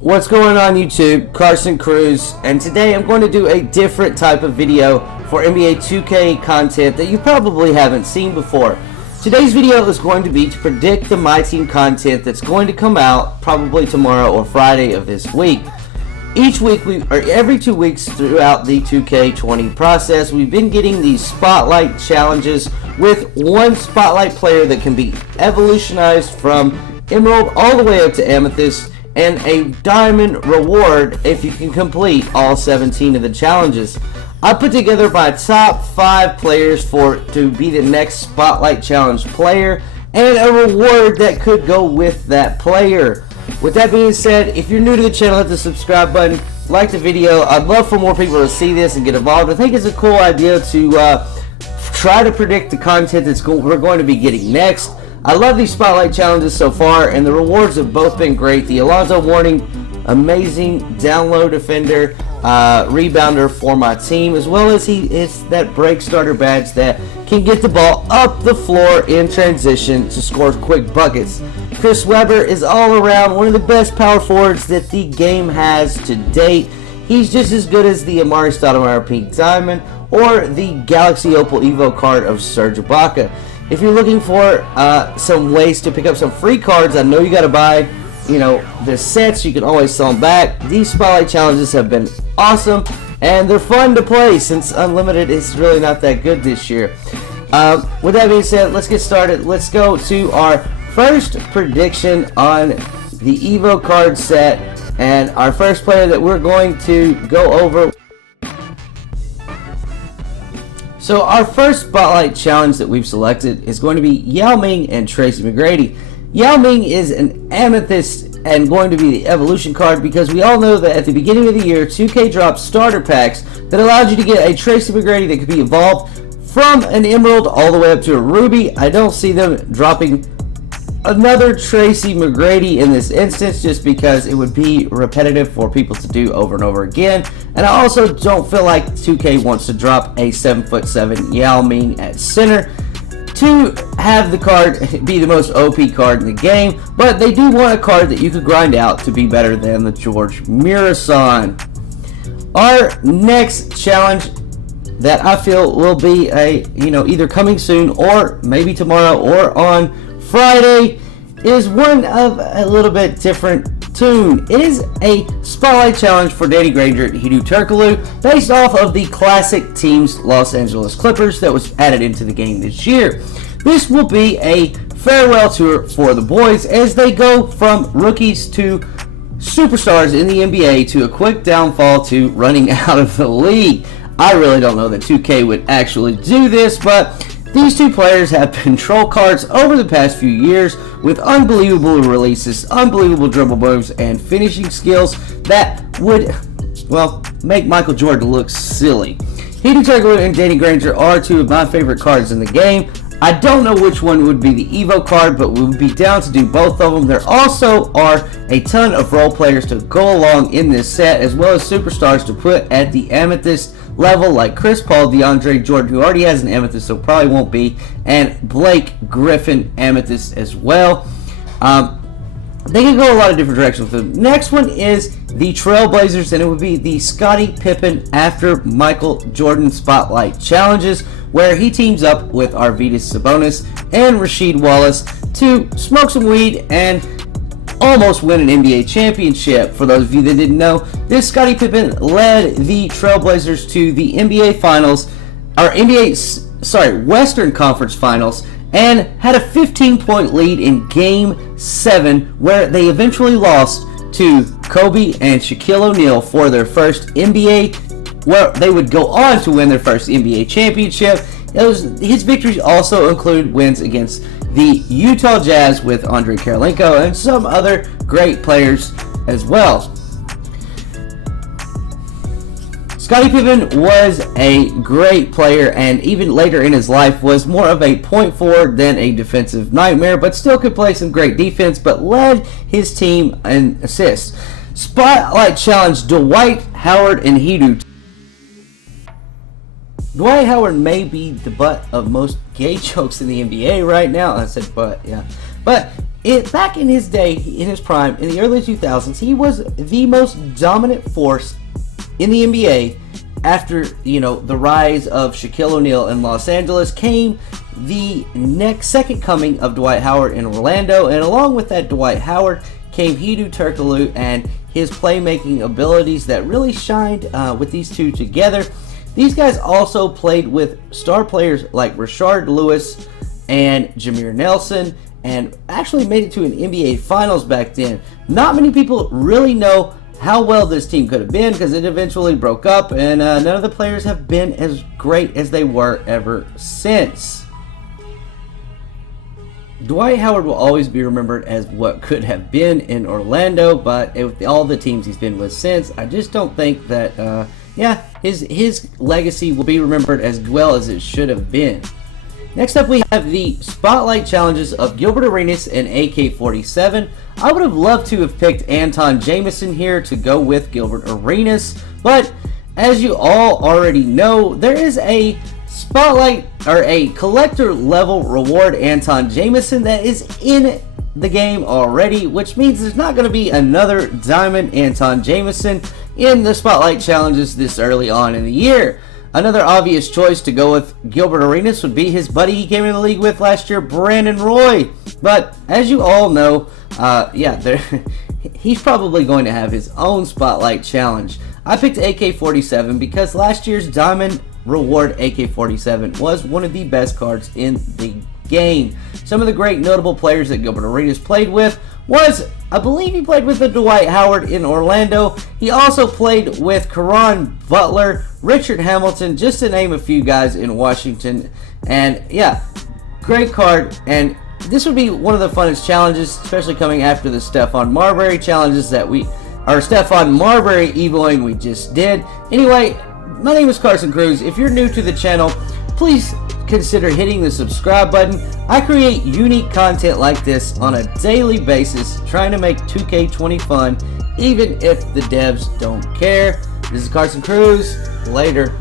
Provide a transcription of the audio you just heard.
What's going on YouTube? Carson Cruz, and today I'm going to do a different type of video for NBA 2K content that you probably haven't seen before. Today's video is going to be to predict the My Team content that's going to come out probably tomorrow or Friday of this week. Each week, every 2 weeks throughout the 2K20 process, we've been getting these spotlight challenges with one spotlight player that can be evolutionized from Emerald all the way up to Amethyst, and a diamond reward if you can complete all 17 of the challenges. I put together my top 5 players to be the next Spotlight Challenge player, and a reward that could go with that player. With that being said, if you're new to the channel, hit the subscribe button, like the video. I'd love for more people to see this and get involved. I think it's a cool idea to try to predict the content we're going to be getting next. I love these spotlight challenges so far, and the rewards have both been great. The Alonzo Mourning, amazing down low defender, rebounder for my team, as well as it's that break starter badge that can get the ball up the floor in transition to score quick buckets. Chris Webber is all around one of the best power forwards that the game has to date. He's just as good as the Amari Stoudemire Pink Diamond or the Galaxy Opal Evo card of Serge Ibaka. If you're looking for some ways to pick up some free cards, I know you got to buy, the sets. You can always sell them back. These spotlight challenges have been awesome, and they're fun to play since Unlimited is really not that good this year. With that being said, let's get started. Let's go to our first prediction on the Evo card set, and our first player that we're going to go over. So our first spotlight challenge that we've selected is going to be Yao Ming and Tracy McGrady. Yao Ming is an Amethyst and going to be the evolution card because we all know that at the beginning of the year, 2K dropped starter packs that allowed you to get a Tracy McGrady that could be evolved from an Emerald all the way up to a Ruby. I don't see them dropping another Tracy McGrady in this instance just because it would be repetitive for people to do over and over again, and I also don't feel like 2K wants to drop a 7'7" Yao Ming at center to have the card be the most OP card in the game, but they do want a card that you could grind out to be better than the George Mirasan. Our next challenge that I feel will be either coming soon or maybe tomorrow or on Friday is one of a little bit different tune. It is a spotlight challenge for Danny Granger and HEDO Turkoglu based off of the classic team's Los Angeles Clippers that was added into the game this year. This will be a farewell tour for the boys as they go from rookies to superstars in the NBA to a quick downfall to running out of the league. I really don't know that 2K would actually do this, but these two players have been troll cards over the past few years with unbelievable releases, unbelievable dribble moves, and finishing skills that would, make Michael Jordan look silly. HEDO Turkoglu and Danny Granger are two of my favorite cards in the game. I don't know which one would be the Evo card, but we would be down to do both of them. There also are a ton of role players to go along in this set, as well as superstars to put at the Amethyst level, like Chris Paul, DeAndre Jordan, who already has an Amethyst, so probably won't be, and Blake Griffin Amethyst as well. They can go a lot of different directions. The next one is the Trailblazers, and it would be the Scottie Pippen after Michael Jordan Spotlight Challenges, where he teams up with Arvydas Sabonis and Rasheed Wallace to smoke some weed and almost win an NBA championship. For those of you that didn't know, this Scottie Pippen led the Trailblazers to the NBA Finals, or Western Conference Finals, and had a 15-point lead in Game 7, where they eventually lost to Kobe and Shaquille O'Neal for their first NBA, where they would go on to win their first NBA championship. His victories also include wins against the Utah Jazz with Andre Karolinko and some other great players as well. Scottie Pippen was a great player, and even later in his life was more of a point forward than a defensive nightmare, but still could play some great defense, but led his team in assists. Spotlight challenge Dwight Howard and HEDO. Dwight Howard may be the butt of most gay jokes in the NBA right now. I said butt, yeah. But back in his day, in his prime, in the early 2000s, he was the most dominant force in the NBA. After, the rise of Shaquille O'Neal in Los Angeles came the second coming of Dwight Howard in Orlando, and along with that Dwight Howard came HEDO Turkoglu and his playmaking abilities that really shined with these two together. These guys also played with star players like Rashard Lewis and Jameer Nelson, and actually made it to an NBA Finals back then. Not many people really know how well this team could have been, because it eventually broke up, and none of the players have been as great as they were ever since. Dwight Howard will always be remembered as what could have been in Orlando, but with all the teams he's been with since, I just don't think that, his legacy will be remembered as well as it should have been. Next up, we have the Spotlight Challenges of Gilbert Arenas and AK-47. I would have loved to have picked Anton Jamison here to go with Gilbert Arenas, but as you all already know, there is a Spotlight or a collector level reward Anton Jamison that is in the game already, which means there's not going to be another Diamond Anton Jamison in the Spotlight Challenges this early on in the year. Another obvious choice to go with Gilbert Arenas would be his buddy he came into the league with last year, Brandon Roy. But as you all know, he's probably going to have his own Spotlight Challenge. I picked AK-47 because last year's Diamond Reward AK-47 was one of the best cards in the game. Some of the great notable players that Gilbert Arenas played with was, I believe he played with the Dwight Howard in Orlando. He also played with Caron Butler, Richard Hamilton, just to name a few guys in Washington. And yeah, great card. And this would be one of the funnest challenges, especially coming after the Stephon Marbury challenges Stephon Marbury evoing we just did. Anyway, my name is Carson Cruz. If you're new to the channel, please consider hitting the subscribe button. I create unique content like this on a daily basis, trying to make 2K20 fun, even if the devs don't care. This is Carson Cruz. Later.